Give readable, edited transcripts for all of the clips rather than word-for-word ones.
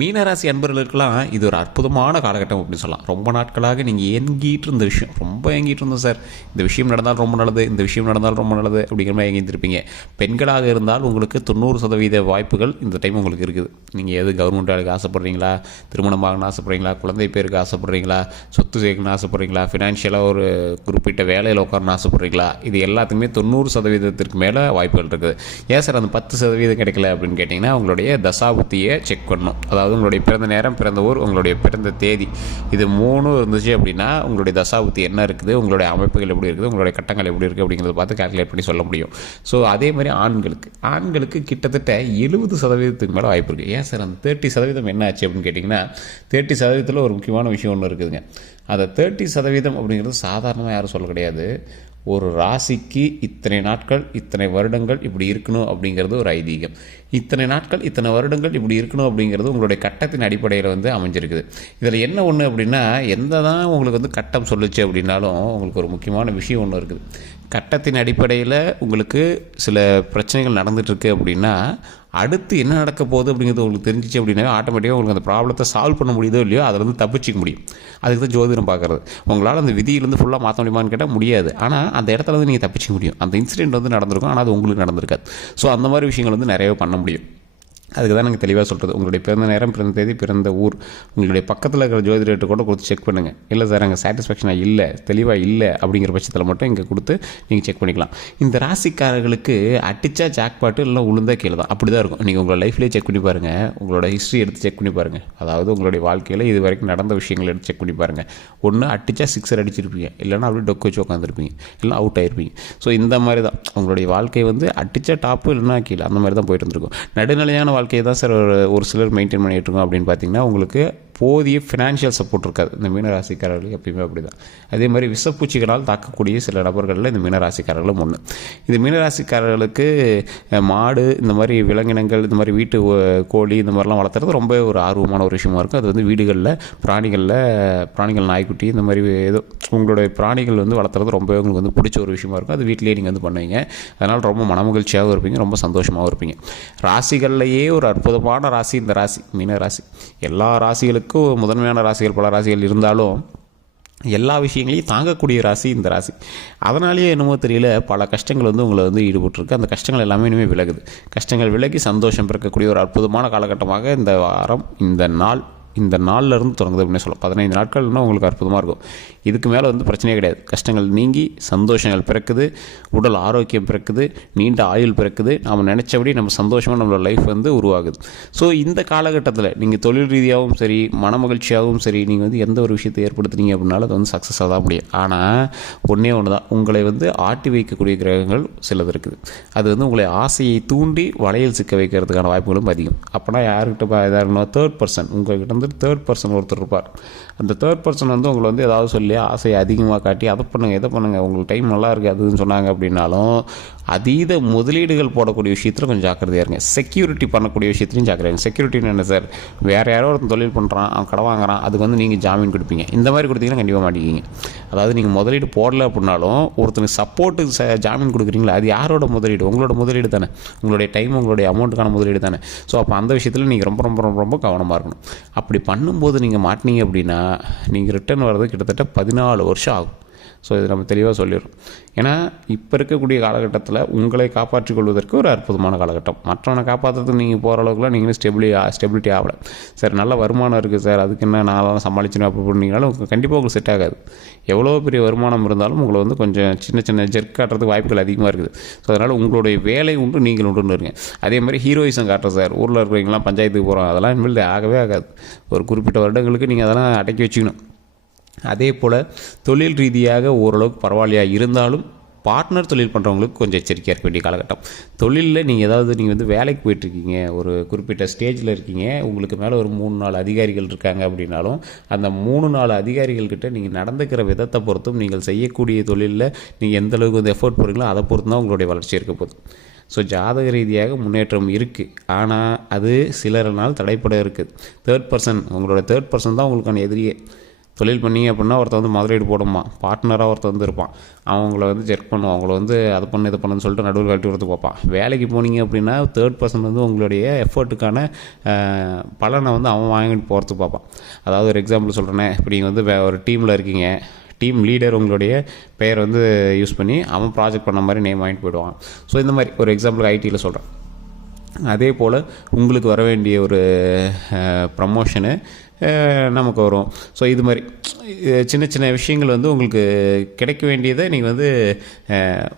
மீனராசி அன்பர்களுக்கெல்லாம் இது ஒரு அற்புதமான காலகட்டம் அப்படின்னு சொல்லலாம். ரொம்ப நாட்களாக நீங்கள் ஏங்கிட்டு இருந்த விஷயம், ரொம்ப ஏங்கிட்டு இருந்தோம் சார், இந்த விஷயம் நடந்தால் ரொம்ப நல்லது, இந்த விஷயம் நடந்தால் ரொம்ப நல்லது அப்படிங்கிற மாதிரி ஏங்கியிருப்பீங்க. பெண்களாக இருந்தால் உங்களுக்கு 90% வாய்ப்புகள் இந்த டைம் உங்களுக்கு இருக்குது. நீங்கள் எது கவர்மெண்ட் வேலைக்கு ஆசைப்பட்றீங்களா, திருமணம் ஆகணும்னு ஆசைப்பட்றீங்களா, குழந்தை பேருக்கு ஆசைப்பட்றீங்களா, சொத்து சேர்க்கணும்னு ஆசைப்பட்றீங்களா, ஃபினான்ஷியலாக ஒரு குறிப்பிட்ட வேலையில் உட்காரணும்னு ஆசைப்பட்றீங்களா, இது எல்லாத்துக்குமே 90% மேலே வாய்ப்புகள் இருக்குது. ஏன் சார் அந்த 10% கிடைக்கல அப்படின்னு கேட்டிங்கன்னா, உங்களுடைய தசாபுத்தியை செக் பண்ணணும். அதாவது உங்களுடைய பிறந்த நேரம், பிறந்த ஊர், உங்களுடைய பிறந்த தேதி, இது 3 இருந்துச்சு அப்படின்னா உங்களுடைய தசாபுத்தி என்ன இருக்குது, உங்களுடைய அமைப்புகள் எப்படி இருக்குது, உங்களுடைய கட்டங்கள் எப்படி இருக்குது அப்படிங்கிறத பார்த்து கால்குலேட் பண்ணி சொல்ல முடியும். ஸோ அதே மாதிரி ஆண்களுக்கு கிட்டத்தட்ட 70% மேலே வாய்ப்பு இருக்குது. ஏன் சார் அந்த 30% என்ன ஆச்சு அப்படின்னு கேட்டிங்கன்னா, 30% ஒரு முக்கியமான விஷயம் ஒன்று இருக்குதுங்க. அந்த 30% அப்படிங்கிறது சாதாரணமாக யாரும் சொல்ல கிடையாது. ஒரு ராசிக்கு இத்தனை நாட்கள், இத்தனை வருடங்கள் இப்படி இருக்கணும் அப்படிங்கிறது ஒரு ஐதீகம். இத்தனை நாட்கள், இத்தனை வருடங்கள் இப்படி இருக்கணும் அப்படிங்கிறது உங்களுடைய கட்டத்தின் அடிப்படையில் அமைஞ்சிருக்குது. இதில் என்ன ஒன்று அப்படின்னா, எந்த தான் உங்களுக்கு கட்டம் சொல்லுச்சு அப்படின்னாலும் உங்களுக்கு ஒரு முக்கியமான விஷயம் ஒன்று இருக்குது. கட்டத்தின் அடிப்படையில் உங்களுக்கு சில பிரச்சனைகள் நடந்துகிட்ருக்கு அப்படின்னா, அடுத்து என்ன நடக்க போகுது அப்படிங்கிறது உங்களுக்கு தெரிஞ்சிச்சு அப்படின்னா ஆட்டோமேட்டிக்காக உங்களுக்கு அந்த ப்ராப்ளத்தை சால்வ் பண்ண முடியுதோ இல்லையோ அதில் தப்பிச்சிக்க முடியும். அதுக்கு தான் ஜோதிடம் பார்க்குறது. உங்களால் அந்த விதியிலேருந்து ஃபுல்லாக மாற்ற முடியுமான்னு கேட்டால் முடியாது. ஆனால் அந்த இடத்துல நீங்கள் தப்பிச்சிக்க முடியும். அந்த இன்சிடென்ட் நடந்திருக்கும், ஆனால் அது உங்களுக்கு நடந்திருக்காது. ஸோ அந்த மாதிரி விஷயங்கள் நிறையவே பண்ண முடியும். அதுக்கு தான் நாங்கள் தெளிவாக சொல்கிறது. உங்களுடைய பிறந்த நேரம், பிறந்த தேதி, பிறந்த ஊர், உங்களுடைய பக்கத்தில் இருக்கிற ஜோதிடர்கிட்ட கூட கொடுத்து செக் பண்ணுங்கள். இல்லை சார் அங்கே சாட்டிஸ்ஃபேக்ஷனாக இல்லை, தெளிவாக இல்லை அப்படிங்கிற பட்சத்தில் மட்டும் இங்கே கொடுத்து நீங்கள் செக் பண்ணிக்கலாம். இந்த ராசிக்காரர்களுக்கு அடித்தா ஜாக்பாட்டு இல்லை உளுந்தா கீழே தான், அப்படி தான் இருக்கும். நீங்கள் உங்களோட லைஃப்லேயே செக் பண்ணி பாருங்கள், உங்களோட ஹிஸ்ட்ரி எடுத்து செக் பண்ணி பாருங்கள். அதாவது உங்களுடைய வாழ்க்கையில் இது வரைக்கும் நடந்த விஷயங்கள் எடுத்து செக் பண்ணி பாருங்கள். ஒன்று அடித்தா 6 அடிச்சிருப்பீங்க, இல்லைனா அப்படியே டொக்கு வச்சு உட்காந்துருப்பீங்க, இல்லை அவுட் ஆகிருப்பீங்க. ஸோ இந்த மாதிரி தான் உங்களுடைய வாழ்க்கை அடித்தா டாப்பு இல்லைனா கீழே, அந்த மாதிரி தான் போயிட்டு இருந்திருக்கும். நடுநிலையான வாழ்க்கையை தான் சார் ஒரு சிலர் மெயின்டைன் பண்ணிகிட்டு இருக்கோம் அப்படின்னு பார்த்தீங்கன்னா, உங்களுக்கு போதிய ஃபினான்ஷியல் சப்போர்ட் இருக்காது. இந்த மீனராசிக்காரர்கள் எப்பயுமே அப்படி தான். அதே மாதிரி விஷப்பூச்சிகளால் தாக்கக்கூடிய சில நபர்களில் இந்த மீனராசிக்காரர்களும் ஒன்று. இந்த மீனராசிக்காரர்களுக்கு மாடு, இந்த மாதிரி விலங்கினங்கள், இந்த மாதிரி வீட்டு கோழி, இந்த மாதிரிலாம் வளர்த்துறது ரொம்ப ஒரு ஆர்வமான ஒரு விஷயமா இருக்கும். அது வீடுகளில் பிராணிகள் நாய்க்குட்டி, இந்த மாதிரி ஏதோ உங்களுடைய பிராணிகள் வளர்த்துறது ரொம்ப உங்களுக்கு பிடிச்ச ஒரு விஷயமா இருக்கும். அது வீட்டிலேயே நீங்கள் பண்ணுவீங்க. அதனால் ரொம்ப மனமகிழ்ச்சியாகவும் இருப்பீங்க, ரொம்ப சந்தோஷமாகவும் இருப்பீங்க. ராசிகள்லேயே ஒரு அற்புதமான ராசி இந்த ராசி, மீனராசி. எல்லா ராசிகளுக்கும் முதன்மையான ராசிகள் பல ராசிகள் இருந்தாலும் எல்லா விஷயங்களையும் தாங்கக்கூடிய ராசி இந்த ராசி. அதனாலேயே என்னமோ தெரியல, பல கஷ்டங்கள் உங்களை ஈடுபட்டிருக்கு. அந்த கஷ்டங்கள் எல்லாமே இனிமேல் விலகுது. கஷ்டங்கள் விலகி சந்தோஷம் பிறக்கக்கூடிய ஒரு அற்புதமான காலகட்டமாக இந்த வாரம், இந்த நாளில் இருந்து தொடங்குது அப்படின்னு சொல்லலாம். 15 நாட்கள்னா உங்களுக்கு அற்புதமாக இருக்கும். இதுக்கு மேலே பிரச்சனையே கிடையாது. கஷ்டங்கள் நீங்கி சந்தோஷங்கள் பிறக்குது, உடல் ஆரோக்கியம் பிறக்குது, நீண்ட ஆயுள் பிறக்குது, நாம் நினச்சபடி நம்ம சந்தோஷமாக நம்மளோட லைஃப் உருவாகுது. ஸோ இந்த காலகட்டத்தில் நீங்கள் தொழில் ரீதியாகவும் சரி, மன மகிழ்ச்சியாகவும் சரி, நீங்கள் எந்த ஒரு விஷயத்தை ஏற்படுத்துனீங்க அப்படின்னாலும் அது சக்ஸஸாக தான் முடியும். ஆனால் ஒன்றே ஒன்று தான், உங்களை ஆட்டி வைக்கக்கூடிய கிரகங்கள் சிலது இருக்குது. அது உங்களை ஆசையை தூண்டி வலையில் சிக்க வைக்கிறதுக்கான வாய்ப்புகளும் அதிகம். அப்போனா யாருக்கிட்ட இதாக இருக்கணும், தேர்ட் பர்சன், உங்கள்கிட்ட தேர்ட் பர்சன் ஒருத்தர் இருப்பார். அந்த தேர்ட் பர்சன் உங்களை ஏதாவது சொல்லி ஆசையை அதிகமாக காட்டி அதை பண்ணுங்கள் இதை பண்ணுங்கள், உங்களுக்கு டைம் நல்லா இருக்குது அதுன்னு சொன்னாங்க அப்படின்னாலும் அதீத முதலீடுகள் போடக்கூடிய விஷயத்தில் கொஞ்சம் ஜாக்கிரதையாக இருங்க. செக்யூரிட்டி பண்ணக்கூடிய விஷயத்துலையும் ஜாக்கிரதையாக இருங்க. செக்யூரிட்டின்னு என்ன சார், வேறு யாரோ ஒருத்தன் தொழில் பண்ணுறான், அவன் கடை வாங்குறான், அதுக்கு நீங்கள் ஜாமீன் கொடுப்பீங்க. இந்த மாதிரி கொடுத்தீங்கன்னா கண்டிப்பாக மாட்டிக்கிங்க. அதாவது நீங்கள் முதலீடு போடலை அப்படின்னாலும் ஒருத்தனுக்கு சப்போர்ட்டுக்கு ஜாமீன் கொடுக்குறீங்களா, அது யாரோட முதலீடு, உங்களோட முதலீடு தானே, உங்களுடைய டைம், உங்களுடைய அமௌண்ட்டுக்கான முதலீடு தானே. ஸோ அப்போ அந்த விஷயத்தில் நீங்கள் ரொம்ப ரொம்ப ரொம்ப ரொம்ப கவனமாக இருக்கணும். அப்படி பண்ணும்போது நீங்கள் மாட்டினீங்க அப்படின்னா நீங்கள் ரிட்டர்ன் வர்றது கிட்டத்தட்ட 14 வருஷம் ஆகும். ஸோ இது நம்ம தெளிவாக சொல்லிடுறோம். ஏன்னா இப்போ இருக்கக்கூடிய காலகட்டத்தில் உங்களை காப்பாற்றிக் கொள்வதற்கு ஒரு அற்புதமான காலகட்டம். மற்றவனை காப்பாற்றுறதுக்கு நீங்கள் போகிற அளவுக்குலாம் நீங்களும் ஸ்டெபிலிட்டி ஆகலை. சார் நல்ல வருமானம் இருக்குது சார், அதுக்கு என்ன நான் சமாளிச்சிடும் அப்படி பண்ணிங்கனாலும் கண்டிப்பாக உங்களுக்கு செட் ஆகாது. எவ்வளோ பெரிய வருமானம் இருந்தாலும் உங்களை கொஞ்சம் சின்ன சின்ன ஜெர்க் காட்டுறதுக்கு வாய்ப்புகள் அதிகமாக இருக்குது. ஸோ அதனால் உங்களுடைய வேலை உண்டு, நீங்கள் உண்டுன்னு இருங்க. அதே மாதிரி ஹீரோயிசம் காட்டுற சார், ஊரில் இருக்கிறவங்களாம் பஞ்சாயத்துக்கு போகிறோம், அதெல்லாம் இனிமேல் ஆகவே ஆகாது. ஒரு குறிப்பிட்ட வருடங்களுக்கு நீங்கள் அதெல்லாம் அடக்கி வச்சுக்கணும். அதே போல் தொழில் ரீதியாக ஓரளவுக்கு பரவாயில்லையாக இருந்தாலும் பார்ட்னர் தொழில் பண்ணுறவங்களுக்கு கொஞ்சம் எச்சரிக்கையாக இருக்க வேண்டிய காலகட்டம். தொழிலில் நீங்கள் வேலைக்கு போயிட்டுருக்கீங்க, ஒரு குறிப்பிட்ட ஸ்டேஜில் இருக்கீங்க, உங்களுக்கு மேலே ஒரு 3-4 அதிகாரிகள் இருக்காங்க அப்படின்னாலும் அந்த 3-4 அதிகாரிகள்கிட்ட நீங்கள் நடந்துக்கிற விதத்தை பொறுத்தும், நீங்கள் செய்யக்கூடிய தொழிலில் நீங்கள் எந்த அளவுக்கு எஃபோர்ட் போடுறீங்களோ அதை பொறுத்து தான் உங்களுடைய வளர்ச்சி இருக்க போகுது. ஸோ ஜாதக ரீதியாக முன்னேற்றம் இருக்குது, ஆனால் அது சிலர்னால் தடைப்பட இருக்குது. உங்களோட தேர்ட் பர்சன் தான் உங்களுக்கான எதிரியே. தொழில் பண்ணீங்க அப்படின்னா ஒருத்தர் வந்து முதலீடு போடுமா, பார்ட்னராக ஒருத்தர் வந்து இருப்பான், அவங்கள வந்து செக் பண்ணுவோம், அவங்கள வந்து அது பண்ணு இது பண்ணுன்னு சொல்லிட்டு நடுவில் கழட்டி விடுறது பார்ப்பான். வேலைக்கு போனீங்க அப்படின்னா தேர்ட் பர்சன் வந்து உங்களுடைய எஃபர்ட்டுக்கான பலனை வந்து அவன் வாங்கிட்டு போகிறதுக்கு பார்ப்பான். அதாவது ஒரு எக்ஸாம்பிள் சொல்கிறேன்னே, இப்போ நீங்கள் வந்து ஒரு டீமில் இருக்கீங்க, டீம் லீடர் உங்களுடைய பெயர் வந்து யூஸ் பண்ணி அவன் ப்ராஜெக்ட் பண்ண மாதிரி நேம் வாங்கிட்டு போயிடுவான். ஸோ இந்த மாதிரி ஒரு எக்ஸாம்பிளுக்கு ஐடியில் சொல்கிறேன். அதே போல் உங்களுக்கு வர வேண்டிய ஒரு ப்ரமோஷனு நமக்கு வரும். ஸோ இது மாதிரி சின்ன சின்ன விஷயங்கள் வந்து உங்களுக்கு கிடைக்க வேண்டியதை நீங்கள் வந்து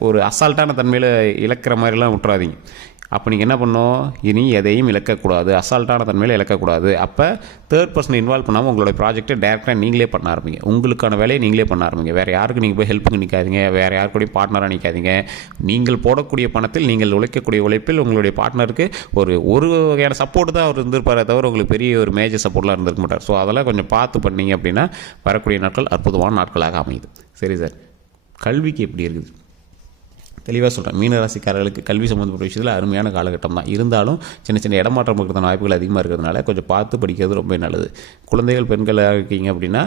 ஒரு அசால்ட்டான தன்மையில் இழக்கிற மாதிரிலாம் விட்டுறாதீங்க. அப்போ நீங்கள் என்ன பண்ணணும், இனி எதையும் இழக்கக்கூடாது, அசால்ட்டான தன்மையில் இழக்கக்கூடாது. அப்போ தேர்ட் பர்சன் இன்வால்வ் பண்ணாமல் உங்களோட ப்ராஜெக்ட்டை டேரெக்டாக நீங்களே பண்ண ஆரம்பிங்க. உங்களுக்கான வேலையை நீங்களே பண்ண ஆரம்பிங்க. வேறு யாருக்கு நீங்கள் போய் ஹெல்ப்புக்கு நிற்காதீங்க, வேறு யாருக்கூடையும் பார்ட்னராக நிற்காதீங்க. நீங்கள் போடக்கூடிய பணத்தில், நீங்கள் உழைக்கக்கூடிய உழைப்பில் உங்களுடைய பார்ட்னருக்கு ஒரு வகையான சப்போர்ட் தான் அவர் இருந்திருப்பாரே தவிர உங்களுக்கு பெரிய ஒரு மேஜர் சப்போர்ட்லாம் இருந்திருக்க மாட்டார். ஸோ அதெல்லாம் கொஞ்சம் பார்த்து பண்ணீங்க அப்படின்னா வரக்கூடிய நாட்கள் அற்புதமான நாட்களாக அமையுது. சரி சார், கல்விக்கு எப்படி இருக்குது? தெளிவாக சொல்கிறேன். மீனராசிக்காரர்களுக்கு கல்வி சம்மந்தப்பட்ட விஷயத்தில் அருமையான காலகட்டம் தான். இருந்தாலும் சின்ன சின்ன இடமாற்றம் இருக்கிற வாய்ப்புகள் அதிகமாக இருக்கிறதுனால கொஞ்சம் பார்த்து படிக்கிறது ரொம்ப நல்லது. குழந்தைகள் பெண்களாக இருக்கீங்க அப்படின்னா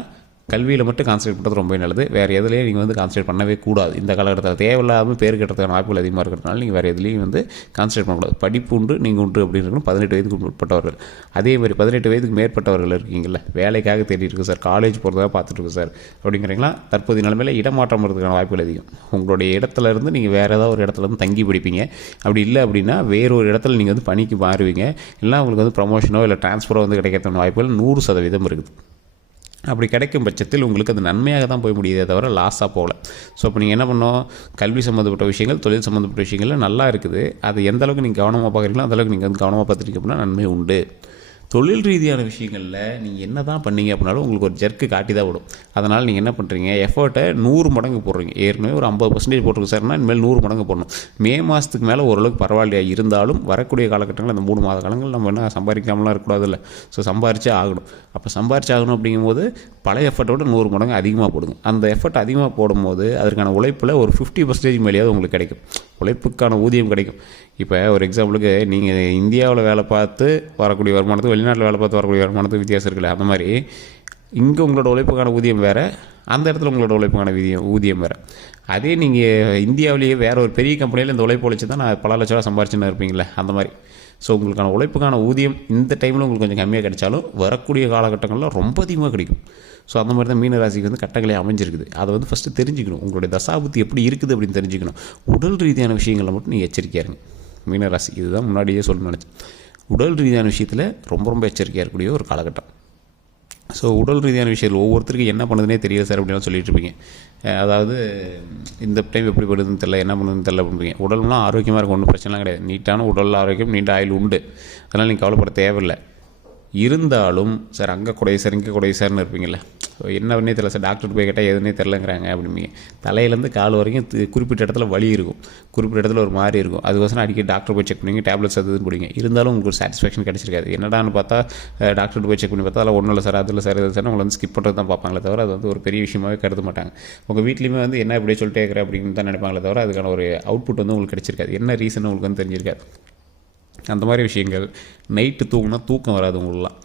கல்வியில் மட்டும் கான்சன்ட்ரேட் பண்ணுறது ரொம்ப நல்லது. வேறு எதுலேயும் நீங்கள் வந்து கான்சன்ட்ரேட் பண்ணவே கூடாது. இந்த காலகட்டத்தில் தேவையில்லாமல் பேர் கட்டுறதுக்கான வாய்ப்புகள் அதிகமாக இருக்கிறதுனால நீங்கள் வேறு எதுலேயும் வந்து கான்சன்ட்ரேட் பண்ணக்கூடாது. படிப்பு உண்டு, நீங்கள் உண்டு அப்படின்னு இருக்கணும். 18 வயதுக்கு உட்பட்டவர்கள், அதே மாதிரி 18 வயதுக்கு மேற்பட்டவர்கள் இருக்கீங்களா, வேலைக்காக தேடி இருக்குது சார், காலேஜ் போகிறதாக பார்த்துட்டு சார் அப்படிங்கிறீங்களா, தற்போதைய நிலைமையில் இடமாற்றம் இருக்கிறதுக்கான வாய்ப்புகள் அதிகம். உங்களுடைய இடத்துல இருந்து நீங்கள் வேறு ஏதாவது ஒரு இடத்துல இருந்து தங்கி படிப்பீங்க. அப்படி இல்லை அப்படின்னா வேறொரு இடத்துல நீங்கள் வந்து பணிக்கு மாறுவீங்க. இல்லை உங்களுக்கு வந்து ப்ரமோஷனோ இல்லை ட்ரான்ஸ்ஃபரோ வந்து கிடைக்கிறதுக்கான வாய்ப்புகள் 100% இருக்குது. அப்படி கிடைக்கும் பட்சத்தில் உங்களுக்கு அது நன்மையாக தான் போய் முடியுதே தவிர லாஸாக போகல. ஸோ இப்போ நீங்கள் என்ன பண்ணோம், கல்வி சம்மந்தப்பட்ட விஷயங்கள், தொழில் சம்மந்தப்பட்ட விஷயங்கள் நல்லா இருக்குது. அது எந்த அளவுக்கு நீங்கள் கவனமாக பார்க்குறீங்களோ அந்தளவுக்கு நீங்கள் வந்து கவனமாக பார்த்துட்டீங்க அப்படின்னா நன்மை உண்டு. தொழில் ரீதியான விஷயங்களில் நீங்கள் என்ன தான் பண்ணீங்க அப்படின்னாலும் உங்களுக்கு ஒரு ஜர்க்கு காட்டி தான் விடும். அதனால் நீங்கள் என்ன பண்ணுறீங்க, எஃபர்ட்டை 100 மடங்கு போடுறீங்க. ஏற்கனவே ஒரு 50% போட்டிருக்கு சார்னா இனிமேல் 100 மடங்கு போடணும். மே மாதத்துக்கு மேலே ஓரளவுக்கு பரவாயில்லையா இருந்தாலும் வரக்கூடிய காலகட்டங்கள் அந்த 3 மாத காலங்கள் நம்ம என்ன சம்பாதிக்காமலாம் இருக்கக்கூடாதுல்ல. ஸோ சம்பாரிச்சே ஆகணும். அப்போ சம்பாரிச்சு ஆகணும் அப்படிங்கும்போது பழைய எஃபர்ட்டோட 100 மடங்கு அதிகமாக போடுங்க. அந்த எஃபர்ட் அதிகமாக போடும்போது அதற்கான உழைப்பில் ஒரு 50% மேலேயாவது உங்களுக்கு கிடைக்கும், உழைப்புக்கான ஊதியம் கிடைக்கும். இப்போ ஒரு எக்ஸாம்பிளுக்கு நீங்கள் இந்தியாவில் வேலை பார்த்து வரக்கூடிய வருமானத்துக்கு வெளிநாட்டில் வேலை பார்த்து வரக்கூடிய வருமானத்துக்கு வித்தியாசம் இருக்குல்ல. அந்த மாதிரி இங்கே உங்களோட உழைப்புக்கான ஊதியம் வேறு, அந்த இடத்துல உங்களோட உழைப்புக்கான ஊதியம் வேறு. அதே நீங்கள் இந்தியாவிலேயே வேறு ஒரு பெரிய கம்பெனியில் இந்த உழைப்பு உழைச்சி தான் நான் பல லட்ச ரூபா சம்பாரிச்சுன்னு இருப்பீங்களே, அந்த மாதிரி. ஸோ உங்களுக்கான உழைப்புக்கான ஊதியம் இந்த டைமில் உங்களுக்கு கொஞ்சம் கம்மியாக கிடைச்சாலும் வரக்கூடிய காலகட்டங்களில் ரொம்ப அதிகமாக கிடைக்கும். ஸோ அந்த மாதிரி தான் மீனராசிக்கு வந்து கட்டங்களே அமைஞ்சிருக்குது. அதை வந்து ஃபஸ்ட்டு தெரிஞ்சுக்கணும். உங்களுடைய தசாபுத்தி எப்படி இருக்குது அப்படின்னு தெரிஞ்சுக்கணும். உடல் ரீதியான விஷயங்களில் மட்டும் நீங்கள் எச்சரிக்கையாக இருங்க மீனராசி. இதுதான் முன்னாடியே சொல்லணும்னு நினச்சேன். உடல் ரீதியான விஷயத்தில் ரொம்ப ரொம்ப எச்சரிக்கையாக இருக்கக்கூடிய ஒரு காலகட்டம். ஸோ உடல் ரீதியான விஷயத்தில் ஒவ்வொருத்தருக்கும் என்ன பண்ணுதுனே தெரியல சார் அப்படின்னு சொல்லிட்டு இருப்பீங்க. அதாவது இந்த டைம் எப்படி பண்ணுதுன்னு தெரியல, என்ன பண்ணுதுன்னு தெரியல அப்படிங்க. உடல்லாம் ஆரோக்கியமாக இருக்கும், ஒன்றும் பிரச்சனைலாம் கிடையாது. நீட்டான உடல் ஆரோக்கியம், நீண்ட ஆயுள் உண்டு. அதனால் நீங்கள் கவலைப்பட தேவையில்லை. இருந்தாலும் சார் அங்கே குறைய சார் இங்கே குறைய சார்னு இருப்பீங்களே, என்ன பண்ணே தெரியல சார், டாக்டர் போய் கேட்டால் எதுனே தெரிலங்கிறாங்க அப்படிம்பீங்க. தலையிலேருந்து கால் வரைக்கும் குறிப்பிட்ட இடத்துல வலி இருக்கும், குறிப்பிட்ட இடத்துல ஒரு மாதிரி இருக்கும். அதுக்கோசரம் அடிக்கடி டாக்டர் போய் செக் பண்ணுவீங்க, டேப்லெட்ஸ் அதுன்னு குடிங்க. இருந்தாலும் உங்களுக்கு ஒரு சாட்டிஸ்ஃபேக்ஷன் கிடச்சிருக்காது. என்னடான்னு பார்த்தா டாக்டர் போய் செக் பண்ணி பார்த்தா அதில் ஒன்றும் இல்லை சார், அதில் சார் இது சார் உங்களை வந்து ஸ்கிப் பண்ணுறது தான் பார்ப்பாங்களே தவிர அது வந்து ஒரு பெரிய விஷயமாகவே கருத மாட்டாங்க. உங்கள் வீட்லேயுமே வந்து என்ன இப்படியே சொல்லிட்டே இருக்கிற அப்படின்னு தான் நினைப்பாங்களே தவிர அதுக்கான ஒரு அவுட்புட் வந்து உங்களுக்கு கிடச்சிருக்காது. என்ன ரீசன் உங்களுக்கு வந்து தெரிஞ்சிருக்காது. அந்த மாதிரி விஷயங்கள். நைட்டு தூங்கினா தூக்கம் வராது உங்களெலாம்.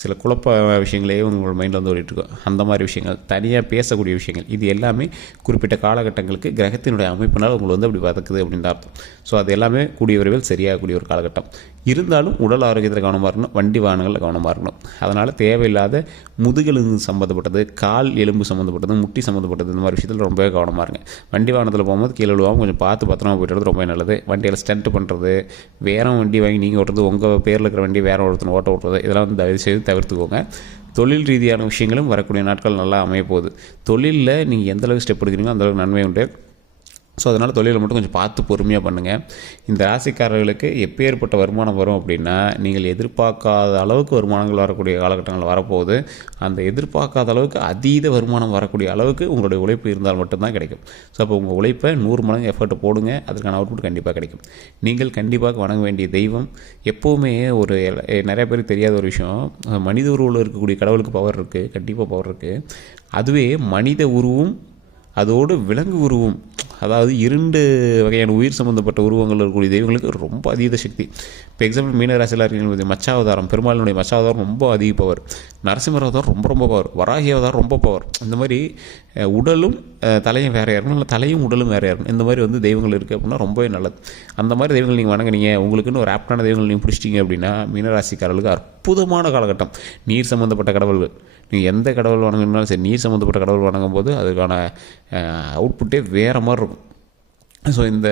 சில குழப்ப விஷயங்களே உங்கள் மைண்டில் வந்து ஓடிட்டுருக்கும். அந்த மாதிரி விஷயங்கள், தனியாக பேசக்கூடிய விஷயங்கள், இது எல்லாமே குறிப்பிட்ட காலகட்டங்களுக்கு கிரகத்தினுடைய அமைப்பினால் உங்களை வந்து அப்படி வதக்குது அப்படின்னு அர்த்தம். ஸோ அது எல்லாமே கூடிய விரைவில் சரியாகக்கூடிய ஒரு காலகட்டம். இருந்தாலும் உடல் ஆரோக்கியத்தில் கவனமாக இருக்கணும், வண்டி வாகனங்களில் கவனமாக இருக்கணும். அதனால் தேவையில்லாத முதுகெலும்பு சம்மந்தப்பட்டது, கால் எலும்பு சம்மந்தப்பட்டது, முட்டி சம்மந்தப்பட்டது, இந்த மாதிரி விஷயத்தில் ரொம்பவே கவனமாக இருங்க. வண்டி வாகனத்தில் போகும்போது கீழே விழுவாமல் கொஞ்சம் பார்த்து பத்திரமா போய்ட்டு ரொம்ப நல்லது. வண்டியில் ஸ்டண்ட் பண்ணுறது, வேற வண்டி வாங்கி நீங்கள் ஓட்டுறது, உங்கள் பேரில் இருக்கிற வண்டி வேற ஒருத்தனை ஓட்டுறது, இதெல்லாம் வந்து தயவு செய்து தவிர்த்துக்கோங்க. தொழில் ரீதியான விஷயங்களும் வரக்கூடிய நாட்கள் நல்லா அமைய போகுது. தொழிலில் நீங்கள் எந்தளவுக்கு ஸ்டெப் எடுக்கிறீங்களோ அந்தளவுக்கு நன்மை உண்டு. ஸோ அதனால் தொழிலை மட்டும் கொஞ்சம் பார்த்து பொறுமையாக பண்ணுங்கள். இந்த ராசிக்காரர்களுக்கு எப்பேற்பட்ட வருமானம் வரும் அப்படின்னா, நீங்கள் எதிர்பார்க்காத அளவுக்கு வருமானங்கள் வரக்கூடிய காலகட்டங்கள் வரப்போகுது. அந்த எதிர்பார்க்காத அளவுக்கு அதீத வருமானம் வரக்கூடிய அளவுக்கு உங்களுடைய உழைப்பு இருந்தால் மட்டும்தான் கிடைக்கும். ஸோ அப்போ உங்கள் உழைப்பை 100 மடங்கு எஃபர்ட்டை போடுங்க, அதற்கான அவுட்புட் கண்டிப்பாக கிடைக்கும். நீங்கள் கண்டிப்பாக வணங்க வேண்டிய தெய்வம் எப்போவுமே ஒரு நிறைய பேருக்கு தெரியாத ஒரு விஷயம், மனித உருவில் இருக்கக்கூடிய கடவுளுக்கு பவர் இருக்குது, கண்டிப்பாக பவர் இருக்குது. அதுவே மனித உருவும் அதோடு விலங்கு உருவும் அதாவது 2 வகையான உயிர் சம்மந்தப்பட்ட உருவங்கள் இருக்கக்கூடிய தெய்வங்களுக்கு ரொம்ப அதீத சக்தி. இப்போ எக்ஸாம்பிள் மீனராசியில் இருக்கீங்க, மச்சாவதாரம், பெருமாளுடைய மச்சாவதாரம் ரொம்ப அதிக பவர், நரசிம்மர் அவதாரம் ரொம்ப ரொம்ப பவர், வராகி அவதாரம் ரொம்ப பவர். இந்த மாதிரி உடலும் தலையும் வேறையாக இருக்கணும், இல்லை தலையும் உடலும் வேறையாக இருக்கணும். இந்த மாதிரி வந்து தெய்வங்கள் இருக்குது அப்படின்னா ரொம்பவே நல்லது. அந்த மாதிரி தெய்வங்கள் நீங்கள் வணங்குனீங்க, உங்களுக்குன்னு ஒரு ஆப்டான தெய்வங்கள் நீங்கள் பிடிச்சிட்டிங்க அப்படின்னா மீனராசிக்காரர்களுக்கு அற்புதமான காலகட்டம். நீர் சம்மந்தப்பட்ட கடவுள்கள் நீங்கள் எந்த கடவுள் வணங்கினாலும் சரி, நீர் சம்மந்தப்பட்ட கடவுள் வணங்கும் போது அதுக்கான அவுட்புட்டே வேறு மாதிரி இருக்கும். ஸோ இந்த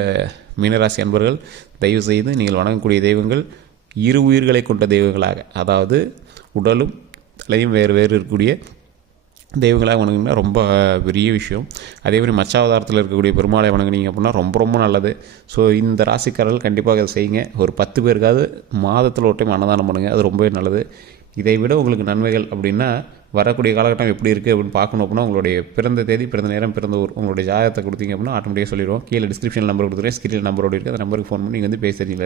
மீனராசி அன்பர்கள் தயவு செய்து நீங்கள் வணங்கக்கூடிய தெய்வங்கள் 2 உயிர்களை கொண்ட தெய்வங்களாக, அதாவது உடலும் தலையும் வேறு வேறு இருக்கக்கூடிய தெய்வங்களாக வணங்கினா ரொம்ப பெரிய விஷயம். அதே மாதிரி மச்சாவதாரத்தில் இருக்கக்கூடிய பெருமாளை வணங்குனீங்க அப்படின்னா ரொம்ப ரொம்ப நல்லது. ஸோ இந்த ராசிக்காரர்கள் கண்டிப்பாக அதை செய்யுங்க. ஒரு 10 பேருக்காவது மாதத்தில் ஒரு டைம் அன்னதானம் பண்ணுங்கள், அது ரொம்பவே நல்லது. இதை விட உங்களுக்கு நன்மைகள் அப்படின்னா வரக்கூடிய காலகட்டம் எப்படி இருக்குது அப்படின்னு பார்க்கணும் அப்படின்னா உங்களுடைய பிறந்த தேதி, பிறந்த நேரம், பிறந்த ஊர், உங்களுடைய ஜாதகத்தை கொடுத்தீங்க அப்படின்னா ஆட்டோமேட்டிக்காக சொல்லிடுவோம். கீழே டிஸ்கிரிப்ஷன் நம்பர் கொடுத்துருவேன், ஸ்கிரீன் நம்பரோடு இருக்குது. அந்த நம்பருக்கு ஃபோன் பண்ணி நீங்கள் வந்து பேசுகிறீங்களா